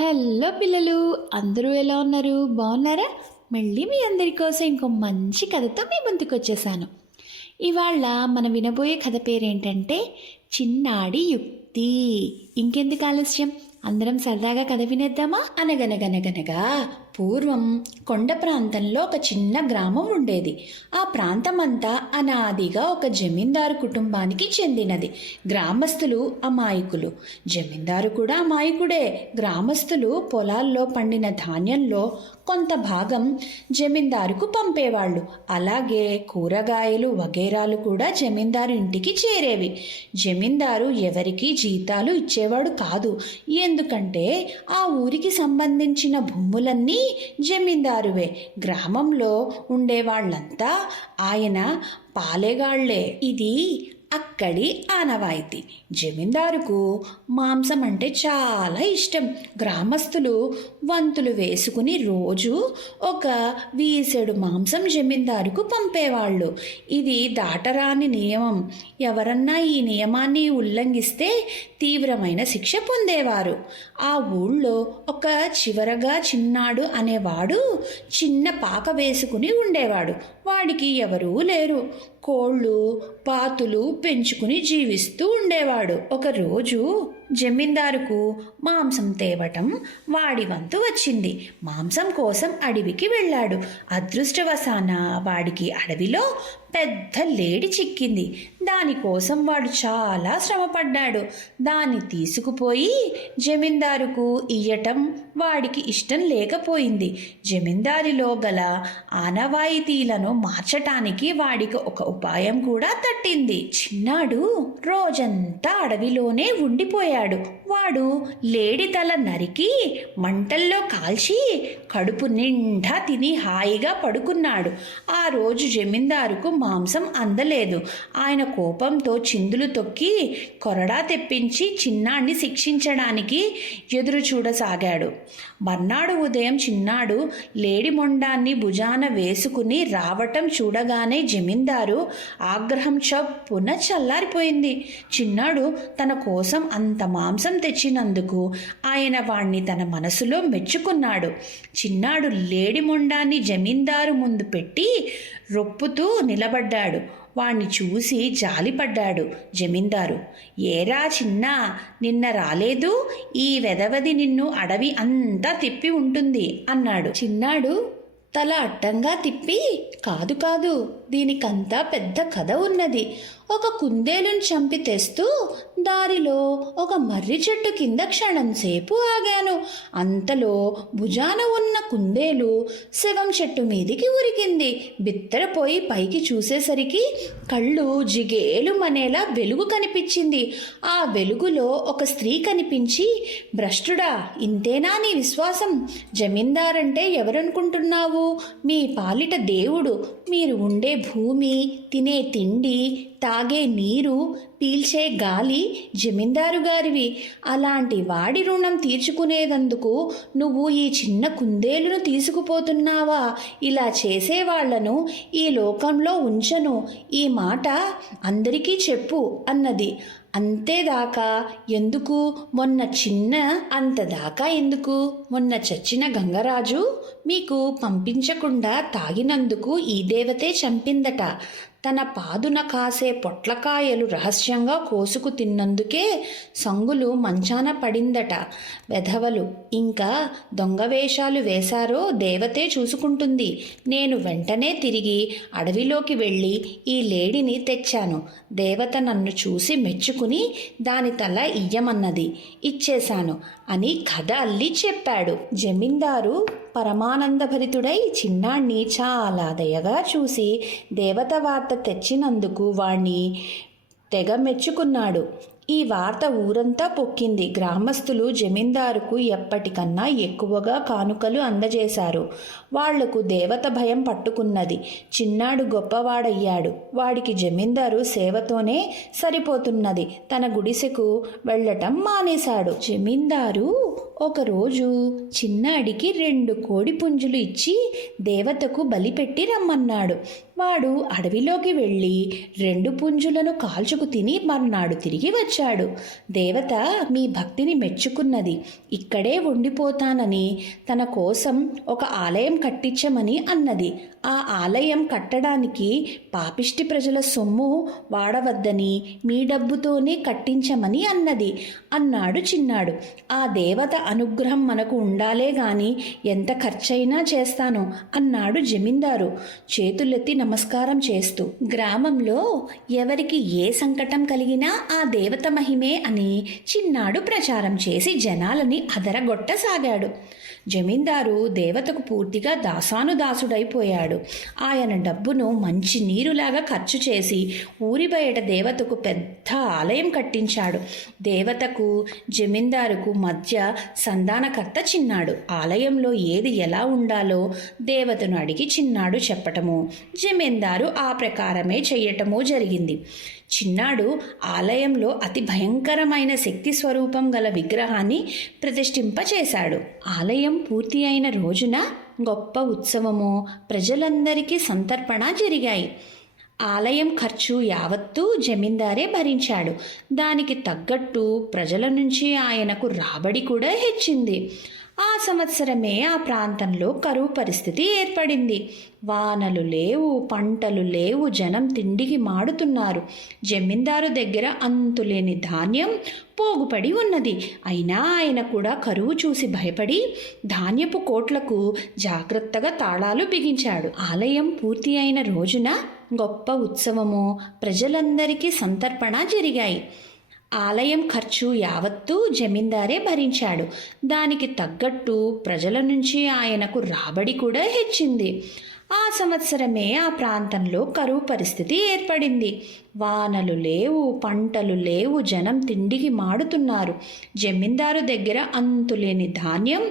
Hello పిల్లలు అందరూ ఎలా ఉన్నారు? బాగున్నారా? మళ్ళీ మీ అందరి కోసం ఇంకో మంచి కథతో మీ ముందుకు వచ్చేసాను. ఇవాళ మనం వినబోయే కథ పేరేంటంటే చిన్నాడి యుక్తి. ఇంకెందుకు ఆలస్యం? అందరం సరదాగా కథ వినేద్దామా? అనగనగనగనగా. పూర్వం కొండ ప్రాంతంలో ఒక చిన్న గ్రామం ఉండేది. ఆ ప్రాంతం అంతా అనాదిగా ఒక జమీందారు కుటుంబానికి చెందినది. గ్రామస్తులు అమాయకులు. జమీందారు కూడా అమాయకుడే. గ్రామస్తులు పొలాల్లో పండిన ధాన్యంలో కొంత భాగం జమీందారుకు పంపేవాళ్ళు. అలాగే కూరగాయలు వగేరాలు కూడా జమీందారు ఇంటికి చేరేవి. జమీందారు ఎవరికీ జీతాలు ఇచ్చేవాడు కాదు. ఎందుకంటే ఆ ఊరికి సంబంధించిన భూములన్నీ జమీందారువే. గ్రామంలో ఉండేవాళ్ళంతా ఆయన పాలెగాళ్ళే. ఇది అక్కడి ఆనవాయితీ. జమీందారుకు మాంసం అంటే చాలా ఇష్టం. గ్రామస్తులు వంతులు వేసుకుని రోజు ఒక వీసెడు మాంసం జమీందారుకు పంపేవాళ్ళు. ఇది దాటరాని నియమం. ఎవరన్నా ఈ నియమాన్ని ఉల్లంఘిస్తే తీవ్రమైన శిక్ష పొందేవారు. ఆ ఊళ్ళో ఒక చివరగా చిన్నాడు అనేవాడు చిన్న పాక వేసుకుని ఉండేవాడు. వాడికి ఎవరూ లేరు. కోళ్ళు పాతులు పెంచు పెంచుకుని జీవిస్తూ ఉండేవాడు. ఒకరోజు జమీందారుకు మాంసం తేవటం వాడి వంతు వచ్చింది. మాంసం కోసం అడవికి వెళ్ళాడు. అదృష్టవశాన వాడికి అడవిలో పెద్ద లేడి చిక్కింది. దానికోసం వాడు చాలా శ్రమపడ్డాడు. దాన్ని తీసుకుపోయి జమీందారుకు ఇయ్యటం వాడికి ఇష్టం లేకపోయింది. జమీందారిలో గల ఆనవాయితీలను మార్చటానికి వాడికి ఒక ఉపాయం కూడా తట్టింది. చిన్నాడు రోజంతా అడవిలోనే ఉండిపోయాడు. అడిగాడు వాడు లేడి తల నరికి మంటల్లో కాల్చి కడుపు నిండా తిని హాయిగా పడుకున్నాడు. ఆ రోజు జమీందారుకు మాంసం అందలేదు. ఆయన కోపంతో చిందులు తొక్కి కొరడా తెప్పించి చిన్నాడిని శిక్షించడానికి ఎదురు చూడసాగాడు. మర్నాడు ఉదయం చిన్నాడు లేడి మొండాన్ని భుజాన వేసుకుని రావటం చూడగానే జమీందారు ఆగ్రహం చప్పున చల్లారిపోయింది. చిన్నాడు తన కోసం అంత మాంసం తెచ్చినందుకు ఆయన వాణ్ణి తన మనసులో మెచ్చుకున్నాడు. చిన్నాడు లేడి మొండాన్ని జమీందారు ముందు పెట్టి రొప్పుతూ నిలబడ్డాడు. వాణ్ణి చూసి జాలిపడ్డాడు జమీందారు. ఏరా చిన్న నిన్న రాలేదు? ఈ వెదవది నిన్ను అడవి అంతా తిప్పి ఉంటుంది అన్నాడు. చిన్నాడు తల అడ్డంగా తిప్పి కాదు కాదు దీనికంతా పెద్ద కథ ఉన్నది. ఒక కుందేలును చంపి తెస్తూ దారిలో ఒక మర్రి చెట్టు కింద క్షణం సేపు ఆగాను. అంతలో భుజాన ఉన్న కుందేలు శవం చెట్టు మీదికి ఉరికింది. బిత్తరపోయి పైకి చూసేసరికి కళ్ళు జిగేలు మనేలా వెలుగు కనిపించింది. ఆ వెలుగులో ఒక స్త్రీ కనిపించి భ్రష్టుడా ఇంతేనా నీ విశ్వాసం? జమీందారంటే ఎవరనుకుంటున్నావు? మీ పాలిట దేవుడు. మీరు ఉండే భూమి తినే తిండి తాగే నీరు పీల్చే గాలి జమీందారు గారివి. అలాంటి వాడి రుణం తీర్చుకునేదందుకు నువ్వు ఈ చిన్న కుందేలును తీసుకుపోతున్నావా? ఇలా చేసేవాళ్ళను ఈ లోకంలో ఉంచను. ఈ మాట అందరికీ చెప్పు అన్నది. అంతేదాకా ఎందుకు? మొన్న చిన్న అంతదాకా ఎందుకు? మొన్న చచ్చిన గంగరాజు మీకు పంపించకుండా తాగినందుకు ఈ దేవతే చంపిందట. తన పాదున కాసే పొట్లకాయలు రహస్యంగా కోసుకు తిన్నందుకే సంగులు మంచాన పడిందట. వెధవలు ఇంకా దొంగ వేషాలు వేశారో దేవతే చూసుకుంటుంది. నేను వెంటనే తిరిగి అడవిలోకి వెళ్ళి ఈ లేడిని తెచ్చాను. దేవత నన్ను చూసి మెచ్చుకుని దాని తల ఇయ్యమన్నది. ఇచ్చేశాను అని కథ అల్లి చెప్పాడు జమీందారు. పరమానందభరితుడై చిన్నాణ్ణి చాలా దయగా చూసి దేవత వార్త తెచ్చినందుకు వాణ్ణి తెగ మెచ్చుకున్నాడు. ఈ వార్త ఊరంతా పొక్కింది. గ్రామస్తులు జమీందారుకు ఎప్పటికన్నా ఎక్కువగా కానుకలు అందజేశారు. వాళ్ళకు దేవత భయం పట్టుకున్నది. చిన్నాడు గొప్పవాడయ్యాడు. వాడికి జమీందారు సేవతోనే సరిపోతున్నది. తన గుడిసెకు వెళ్ళటం మానేశాడు. జమీందారు ఒకరోజు చిన్నాడికి రెండు కోడి పుంజులు ఇచ్చి దేవతకు బలిపెట్టి రమ్మన్నాడు. వాడు అడవిలోకి వెళ్ళి రెండు పుంజులను కాల్చుకు తిని మర్నాడు తిరిగి వచ్చాడు. దేవత మీ భక్తిని మెచ్చుకున్నది. ఇక్కడే ఉండిపోతానని తన కోసం ఒక ఆలయం కట్టించమని అన్నది. ఆ ఆలయం కట్టడానికి పాపిష్టి ప్రజల సొమ్ము వాడవద్దని మీ డబ్బుతోనే కట్టించమని అన్నది అన్నాడు చిన్నాడు. ఆ దేవత అనుగ్రహం మనకు ఉండాలే గాని ఎంత ఖర్చైనా చేస్తాను అన్నాడు జమీందారు. చేతులెత్తి నమస్కారం చేస్తూ గ్రామంలో ఎవరికి ఏ సంకటం కలిగినా ఆ దేవత మహిమే అని చిన్నాడు ప్రచారం చేసి జనాలని అదరగొట్టసాగాడు. జమీందారు దేవతకు పూర్తిగా దాసానుదాసుడైపోయాడు. ఆయన డబ్బును మంచి నీరులాగా ఖర్చు చేసి ఊరి బయట దేవతకు పెద్ద ఆలయం కట్టించాడు. దేవతకు జమీందారుకు మధ్య సంధానకర్త చిన్నాడు. ఆలయంలో ఏది ఎలా ఉండాలో దేవతను అడిగి చిన్నాడు చెప్పటము. జమీందారు ఆ ప్రకారమే చెయ్యటము జరిగింది. చిన్నాడు ఆలయంలో అతి భయంకరమైన శక్తి స్వరూపం గల విగ్రహాన్ని ప్రతిష్ఠింపచేశాడు. ఆలయం పూర్తి అయిన రోజున గొప్ప ఉత్సవము ప్రజలందరికీ సంతర్పణ జరిగాయి. ఆలయం ఖర్చు యావత్తూ జమీందారే భరించాడు. దానికి తగ్గట్టు ప్రజల నుంచి ఆయనకు రాబడి కూడా హెచ్చింది. ఆ సంవత్సరమే ఆ ప్రాంతంలో కరువు పరిస్థితి ఏర్పడింది. వానలు లేవు పంటలు లేవు జనం తిండికి మాడుతున్నారు. జమీందారు దగ్గర అంతులేని ధాన్యం పోగుపడి ఉన్నది. అయినా ఆయన కూడా కరువు చూసి భయపడి ధాన్యపు కోట్లకు జాగ్రత్తగా తాళాలు బిగించాడు. ఆలయం పూర్తి అయిన రోజున గొప్ప ఉత్సవము ప్రజలందరికీ సంతర్పణ జరిగాయి. ఆలయం ఖర్చు యావత్తూ జమీందారే భరించాడు. దానికి తగ్గట్టు ప్రజల నుంచి ఆయనకు రాబడి కూడా హెచ్చింది. ఆ సంవత్సరమే ఆ ప్రాంతంలో కరువు పరిస్థితి ఏర్పడింది. వానలు లేవు పంటలు లేవు జనం తిండికి మాడుతున్నారు. జమీందారు దగ్గర అంతులేని ధాన్యం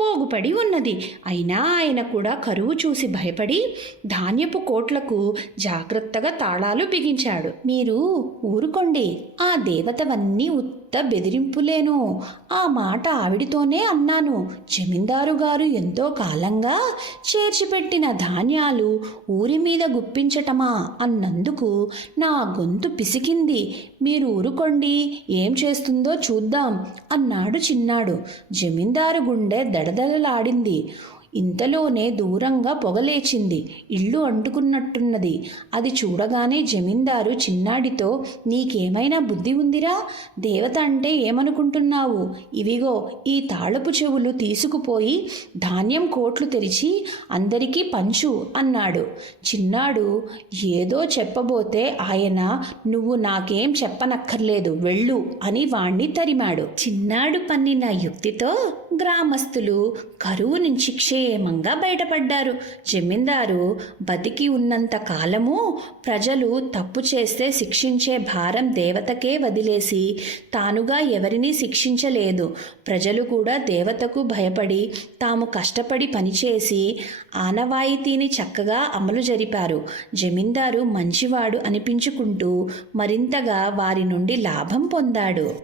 పోగుపడి ఉన్నది. అయినా ఆయన కూడా కరువు చూసి భయపడి ధాన్యపు కోట్లకు జాగ్రత్తగా తాళాలు బిగించాడు. మీరు ఊరుకోండి. ఆ దేవతవన్నీ ఉత్త బెదిరింపులేను. ఆ మాట ఆవిడితోనే అన్నాను. జమీందారు గారు ఎంతో కాలంగా చేర్చిపెట్టిన ధాన్యాలు ఊరి మీద గుప్పించటమా అన్నందుకు నా గొంతు పిసికింది. మీరు ఊరుకోండి. ఏం చేస్తుందో చూద్దాం అన్నాడు చిన్నాడు. జమీందారు గుండె దడదడలాడింది. ఇంతలోనే దూరంగా పొగలేచింది. ఇల్లు అంటుకున్నట్టున్నది. అది చూడగానే జమీందారు చిన్నాడితో నీకేమైనా బుద్ధి ఉందిరా? దేవత అంటే ఏమనుకుంటున్నావు? ఇవిగో ఈ తాళపు చెవులు తీసుకుపోయి ధాన్యం కోట్లు తెరిచి అందరికీ పంచు అన్నాడు. చిన్నాడు ఏదో చెప్పబోతే ఆయన నువ్వు నాకేం చెప్పనక్కర్లేదు వెళ్ళు అని వాణ్ణి తరిమాడు. చిన్నాడు పన్నిన యుక్తితో గ్రామస్తులు కరువు నుంచి క్షేమంగా బయటపడ్డారు. జమీందారు బతికి ఉన్నంత కాలము ప్రజలు తప్పు చేస్తే శిక్షించే భారం దేవతకే వదిలేసి తానుగా ఎవరినీ శిక్షించలేదు. ప్రజలు కూడా దేవతకు భయపడి తాము కష్టపడి పనిచేసి ఆనవాయితీని చక్కగా అమలు జరిపారు. జమీందారు మంచివాడు అనిపించుకుంటూ మరింతగా వారి నుండి లాభం పొందాడు.